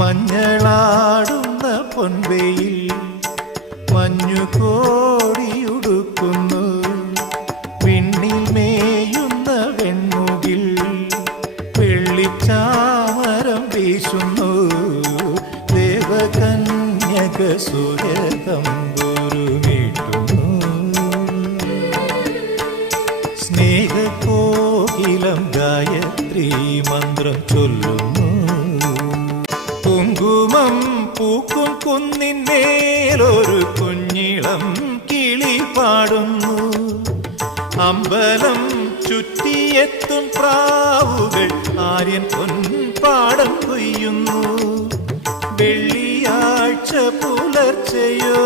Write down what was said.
മഞ്ഞളാടുന്ന പൊൻവെയിൽ മഞ്ഞുകോടിയുടുക്കുന്നു. വിണ്ണിൽ മേയുന്ന വെൺമുകിൽ വെള്ളിച്ചാമരം വീശുന്നു. ദേവകന്യക സൂര്യതമ്പുരു മീട്ടുന്നു. സ്നേഹകോകിലം ഗായത്രി മന്ത്രം ചൊല്ലുന്നു. കുങ്കുമം പൂക്കും കുന്നിന്മേലൊരു കുഞ്ഞിളം കിളി പാടുന്നു. അമ്പലം ചുറ്റിയെത്തും പ്രാവുകൾ ആര്യൻ പൊൻപാടം കൊയ്യുന്നു. വെള്ളിയാഴ്ച പുലർച്ചയോ